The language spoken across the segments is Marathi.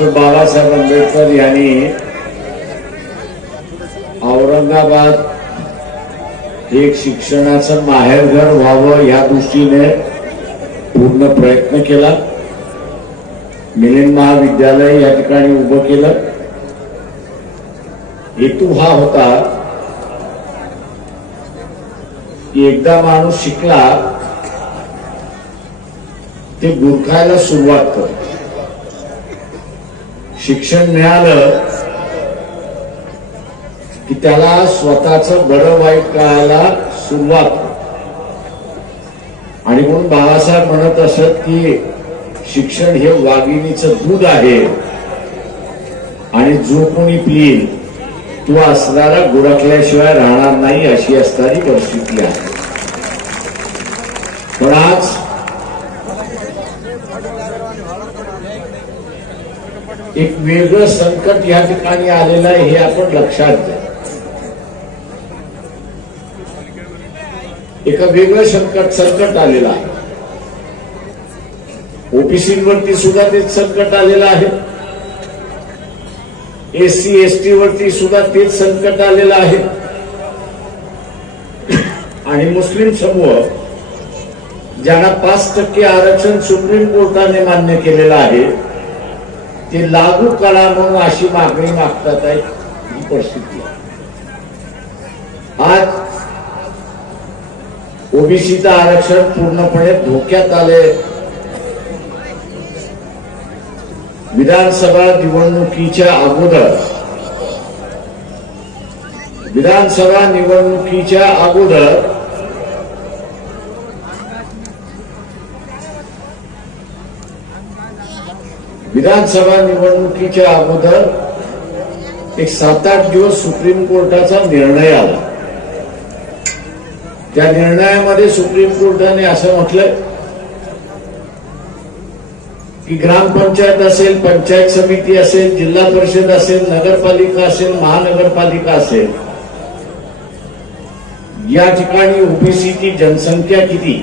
डॉक्टर बाबासाहेब आंबेडकर यांनी औरंगाबाद एक शिक्षणाचं माहेरघर व्हावं या दृष्टीने पूर्ण प्रयत्न केला। मिलिंद महाविद्यालय या ठिकाणी उभं केलं। हेतू हा होता की एकदा माणूस शिकला ते गुरखायला सुरुवात कर। शिक्षण मिळालं की त्याला स्वतःचं बरं वाईट कळायला सुरुवात। आणि म्हणून बाबासाहेब म्हणत असत की शिक्षण हे वाघिणीचं दूध आहे आणि जो कोणी पिईल तो असणारा गुरखल्याशिवाय राहणार नाही, अशी असणारी परिस्थिती आहे। पण आज एक वेगळं संकट या ठिकाणी आलेलं आहे, हे आपण लक्षात घ्या। एक वेगळं संकट आलेलं आहे। ओबीसीवरती सुद्धा तेच संकट आलेलं आहे, एससी एसटी वरती सुद्धा तेच संकट आलेलं आहे। आणि मुस्लिम समूह ज्यांना 5% आरक्षण सुप्रीम कोर्टाने मान्य केलेलं आहे ते लागू करा म्हणून अशी मागणी मागतात आहे। ही परिस्थिती आज ओबीसीचं आरक्षण पूर्णपणे धोक्यात आले। विधानसभा निवडणुकीच्या अगोदर विधानसभा निवडणुकीच्या अगोदर एक 7-8 दिवस सुप्रीम कोर्टाचा निर्णय आला। त्या निर्णयामध्ये सुप्रीम कोर्टाने असं म्हटलं की ग्रामपंचायत असेल, पंचायत समिती असेल, जिल्हा परिषद असेल, नगरपालिका असेल, महानगरपालिका असेल, या ठिकाणी ओबीसीची जनसंख्या किती,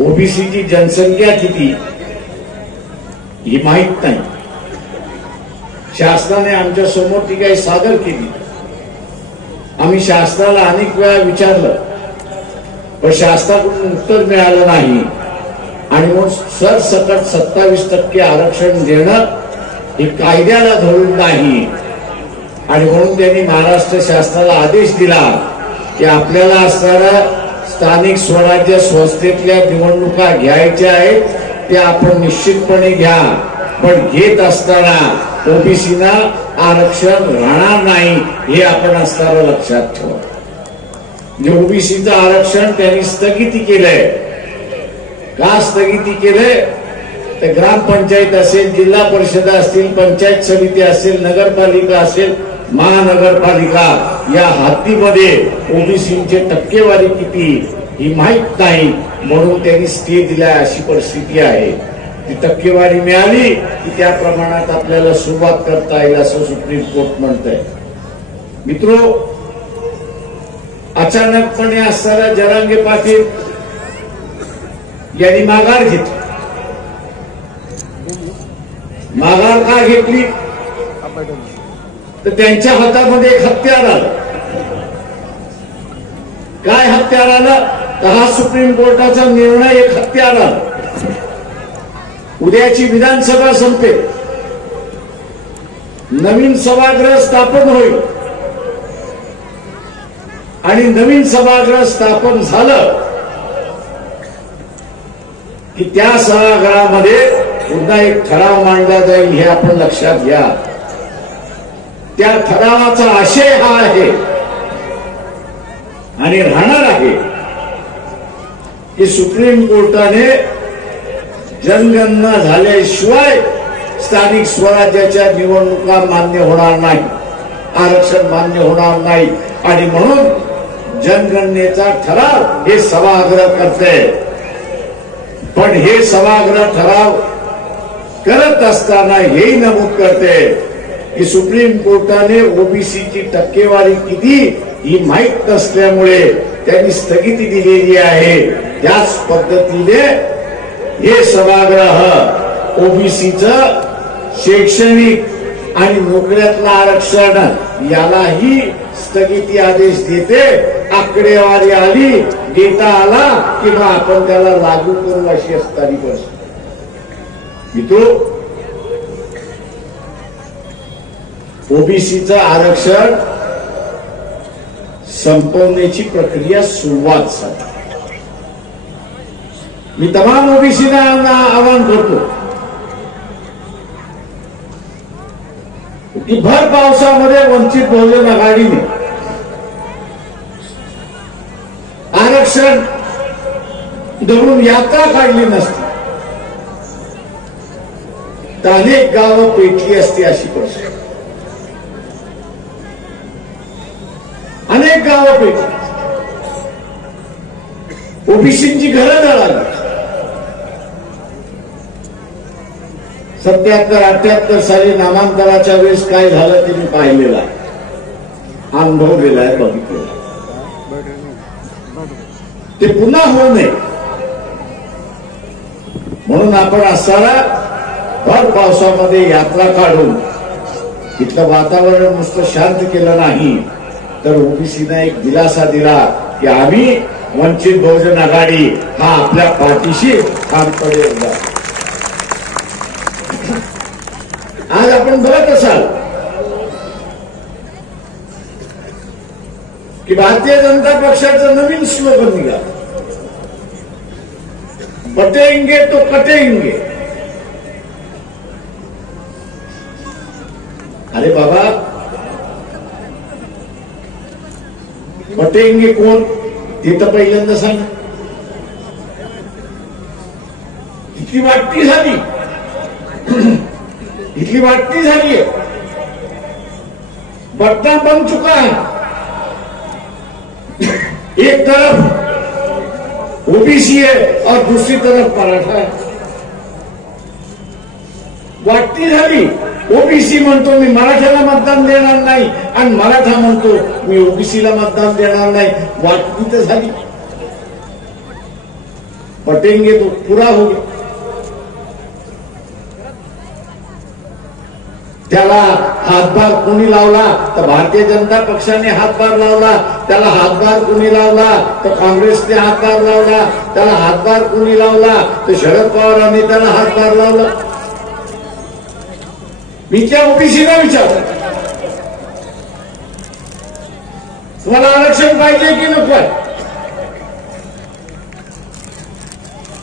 ओबीसीची जनसंख्या किती ही माहित नाही। शासनाने आमच्या समोर ती काही सादर केली। आम्ही शासनाला अनेक वेळा विचारलं पण शासनाकडून उत्तर मिळालं नाही। आणि मग सरसकट 27% आरक्षण देणं हे कायद्याला धरून नाही। आणि म्हणून त्यांनी महाराष्ट्र शासनाला आदेश दिला की आपल्याला असणारा स्थानिक स्वराज्य संस्थेतल्या निवडणुका घ्यायच्या आहेत त्या आपण निश्चितपणे घ्या, पण घेत असताना ओबीसीना आरक्षण राहणार नाही हे आपण असणारा लक्षात ठेवा। म्हणजे ओबीसीचं आरक्षण त्यांनी स्थगिती केलंय। का स्थगिती केलंय तर ग्रामपंचायत असेल, जिल्हा परिषद असतील, पंचायत समिती असेल, नगरपालिका असेल, महानगरपालिका या हद्दीमध्ये ओबीसीची टक्केवारी किती ही माहित नाही, म्हणून त्यांनी स्टे दिलाय। अशी परिस्थिती आहे। ती टक्केवारी मिळाली की त्या प्रमाणात आपल्याला सुरुवात करता येईल असं सुप्रीम कोर्ट म्हणतंय। मित्रो, अचानकपणे असणारा जरांगे पाटील यांनी माघार घेतली। माघार का घेतली तर त्यांच्या हातामध्ये एक हत्यार आलं। काय हत्यार आलं तर हा सुप्रीम कोर्टाचा निर्णय एक हत्यार आला। उद्याची विधानसभा संपेल, नवीन सभागृह स्थापन होईल आणि नवीन सभागृह स्थापन झालं की त्या सभागृहामध्ये पुन्हा एक ठराव मांडला जाईल, हे आपण लक्षात घ्या। त्या ठरावाचा आशय हा आहे आणि राहणार आहे की सुप्रीम कोर्टाने जनगणना झाल्याशिवाय स्थानिक स्वराज्याच्या निवडणुका मान्य होणार नाही, आरक्षण मान्य होणार नाही। आणि म्हणून जनगणनेचा ठराव हे सभागृह करते। पण हे सभागृह ठराव करत असताना हेही नमूद करते की सुप्रीम कोर्टाने ओबीसीची टक्केवारी किती ही माहित नसल्यामुळे त्यांनी स्थगिती दिलेली आहे। त्याच पद्धतीने हे सभागृह ओबीसीचं शैक्षणिक आणि नोकऱ्यातलं आरक्षण यालाही स्थगिती आदेश देते. आकडेवारी आली, डेटा आला की मग आपण त्याला लागू करू अशी असणारी परिस्थिती. मित्रो, ओबीसीचं आरक्षण संपवण्याची प्रक्रिया सुरुवात झाली. मी तमाम ओबीसीना आवाहन करतो की भर पावसामध्ये वंचित बहुजन आघाडीने आरक्षण धरून यात्रा काढली नसती तर अनेक गावं पेटली असती अशी परिस्थिती. अनेक गावं पेटली, ओबीसींची घरं जळाली. 77-78 साली नामांतराच्या वेळेस काय झालं ते मी पाहिलेलं आहे, अनुभवलेलं आहे, बघितलेलं आहे. ते पुन्हा होऊ नये म्हणून आपण असताना भर पावसामध्ये यात्रा काढून इथलं वातावरण नुसतं शांत केलं नाही तर ओबीसीने एक दिलासा दिला की आम्ही वंचित बहुजन आघाडी हा आपल्या पाठीशी ठामपणे उभा. आज आपण बघत असाल की भारतीय जनता पक्षाचं नवीन स्लोगन निघालं, बटेंगे तो कटेंगे. अरे बाबा, बटेंगे कोण ते तर पहिल्यांदा सांग. इतकी वाटती झाली, इतकी वाटती झाली है, बट्टा बन चुका है. एक तरफ ओबीसी है और दूसरी तरफ मराठा है. वाटती झाली. ओबीसी म्हणतो मी मराठ्याला मतदान देणार नाही आणि मराठा म्हणतो मी ओबीसीला मतदान देणार नाही. वाटती तर झाली. बटेंगे तो पुरा हो गया. त्याला हातभार कोणी लावला तर भारतीय जनता पक्षाने हातभार लावला. त्याला हातभार कोणी लावला तर काँग्रेसने हातभार लावला. त्याला हातभार कोणी लावला तर शरद पवारांनी त्याला हातभार लावला. मी त्या ओबीसीला विचारतो, तुम्हाला आरक्षण पाहिजे की नको?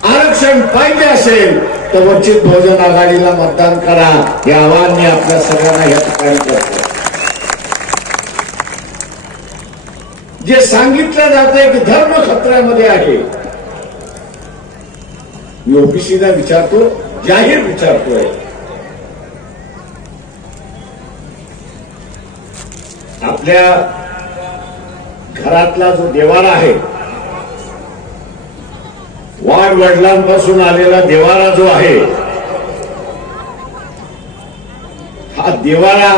आरक्षण पाहिजे असेल तर वंचित बहुजन आघाडीला मतदान करा हे आवाहन मी आपल्या सगळ्यांना या ठिकाणी करतो. जे सांगितलं जातंय की धर्म खतऱ्यामध्ये आहे, मी ओबीसीला विचारतो, जाहीर विचारतोय, आपल्या घरातला जो देवारा आहे, वाड वडिलांपासून आलेला देवारा जो आहे, हा देवारा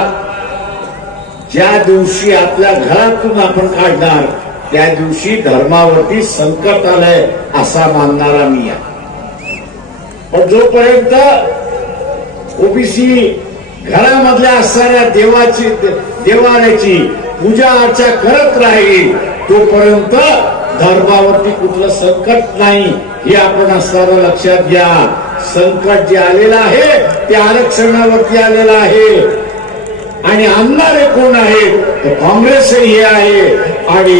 ज्या दिवशी आपल्या घरातून आपण काढणार त्या दिवशी धर्मावरती संकट आलंय असा मानणारा मी आहे. पण जोपर्यंत ओबीसी घरामधल्या असणाऱ्या देवाऱ्याची पूजा अर्चा करत राहील तोपर्यंत धर्मावरती कुठलं संकट नाही हे आपण असणारं लक्षात घ्या. संकट जे आलेलं आहे ते आरक्षणावरती आलेलं आहे आणि आणणारे कोण आहेत तर काँग्रेस हे आहे आणि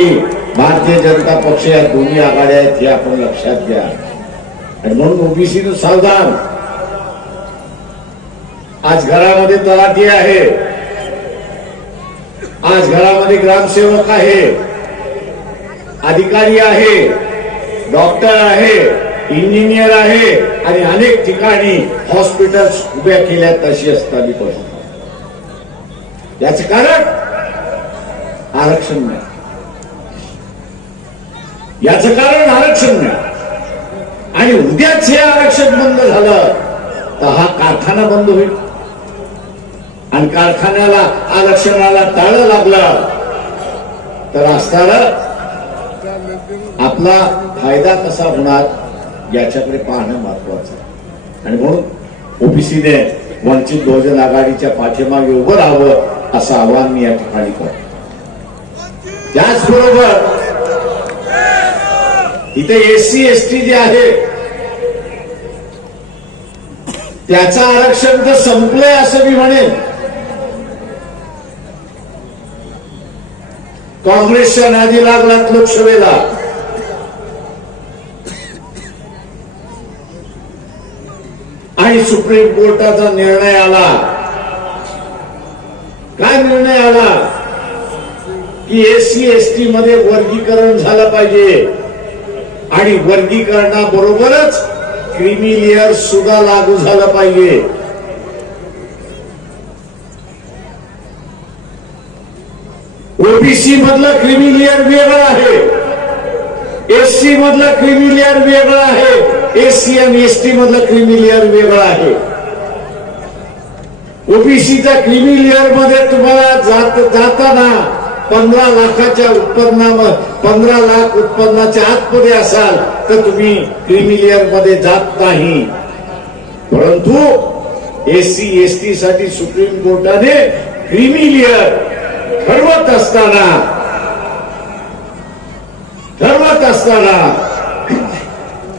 भारतीय जनता पक्ष या दोन्ही आघाड्या आहेत हे आपण लक्षात घ्या. आणि म्हणून ओबीसीनं सावधान. आज घरामध्ये तलाठी आहे, आज घरामध्ये ग्रामसेवक आहे, अधिकारी आहे, डॉक्टर आहे, इंजिनियर आहे आणि अनेक ठिकाणी हॉस्पिटल्स उभ्या केल्यात अशी असताना परिस्थिती. याचं कारण आरक्षण नाही. याचं कारण आरक्षण नाही. आणि उद्याच हे आरक्षण बंद झालं तर हा कारखाना बंद होईल आणि कारखान्याला आरक्षणाला टाळं लागलं तर असणारा आपला फायदा कसा होणार याच्याकडे पाहणं महत्वाचं आहे. आणि म्हणून ओबीसीने वंचित बहुजन आघाडीच्या पाठीमागे उभं राहावं असं आवाहन मी या ठिकाणी करतो. त्याचबरोबर इथे एससी एसटी जे आहे त्याचं आरक्षण तर संपलंय असं मी म्हणेन. काँग्रेसच्या नादी लागलात लोकसभेला. आणि सुप्रीम कोर्टाचा निर्णय आला. काय निर्णय आला की एससी एसटी मध्ये वर्गीकरण झालं पाहिजे आणि वर्गीकरणाबरोबरच क्रीमी लेअर सुद्धा लागू झालं पाहिजे. ओबीसी मधलं क्रीमी लेअर वेगळं आहे, एससी मधलं क्रीमी लेअर वेगळं आहे, एससी आणि एसटी मधलं क्रीमी लेअर वेगळं आहे. ओबीसीच्या क्रीमी लेअर मध्ये तुम्हाला जाताना 15 लाखाच्या उत्पन्नावर 15 लाख उत्पन्नाच्या आतमध्ये असाल तर तुम्ही क्रीमी लेअर मध्ये जात नाही. परंतु एससी एसटी साठी सुप्रीम कोर्टाने क्रीमी लेअर ठरवत असताना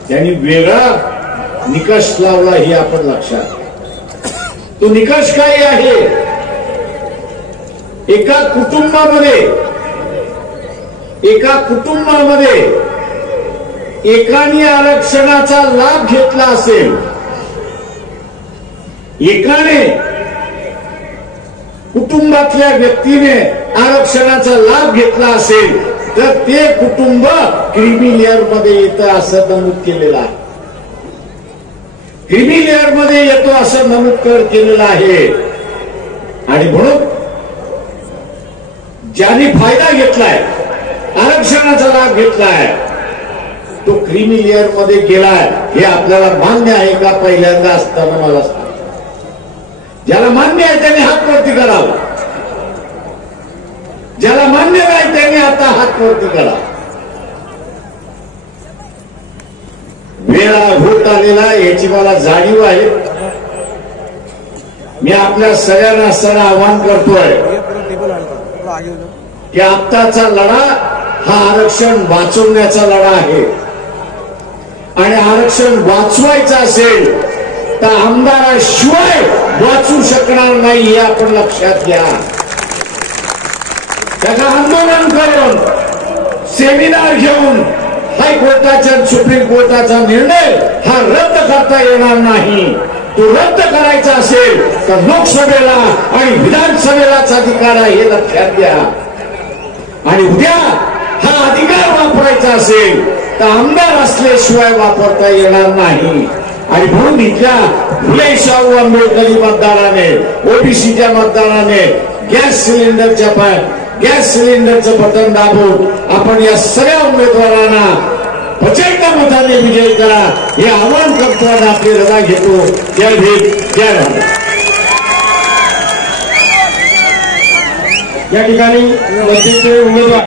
त्यांनी वेगळा निकष लावला हे आपण लक्षात. तो निकष काय आहे? एका कुटुंबामध्ये एकाने आरक्षणाचा लाभ घेतला असेल, एकाने कुटुंबातल्या व्यक्तीने आरक्षणाचा लाभ घेतला असेल तर ते कुटुंब क्रीमी लेअर मध्ये येतं असं नमूद केलेलं आहे. क्रीमी लेअर मध्ये येतो असं नमूद केलेलं आहे. आणि म्हणून ज्यांनी फायदा घेतलाय, आरक्षणाचा लाभ घेतलाय, तो क्रीमी लेअर मध्ये गेलाय. हे आपल्याला मान्य आहे का? पहिल्यांदा असताना मला सांग. ज्याला मान्य आहे त्याने हात वरती करावा, ज्याला मान्य नाही त्याने आता हात वरती करा. वेळा होत आलेला याची मला जाणीव आहे. मी आपल्या सगळ्यांना असताना आवाहन करतोय की आत्ताचा लढा हा आरक्षण वाचवण्याचा लढा आहे. आणि आरक्षण वाचवायचं असेल तर आमदाराशिवाय वाचू शकणार नाही हे आपण लक्षात घ्या. त्याला आंदोलन करून, सेमिनार घेऊन हायकोर्टाचा सुप्रीम कोर्टाचा निर्णय हा रद्द करता येणार नाही. तो रद्द करायचा असेल तर लोकसभेला आणि विधानसभेलाच अधिकार आहे हे लक्षात घ्या. आणि उद्या हा अधिकार वापरायचा असेल तर आमदार असल्याशिवाय वापरता येणार नाही. आणि म्हणून इथल्या फुले शाहू आंबेडकरी मतदाराने, ओबीसीच्या मतदाराने गॅस सिलेंडरचं बटन दाबून आपण या सगळ्या उमेदवारांना प्रचंड मताने विजयी करा हे आवाहन करतो आणि आपली रजा घेतो. जय भीम, जय भारत. या ठिकाणी उमेदवार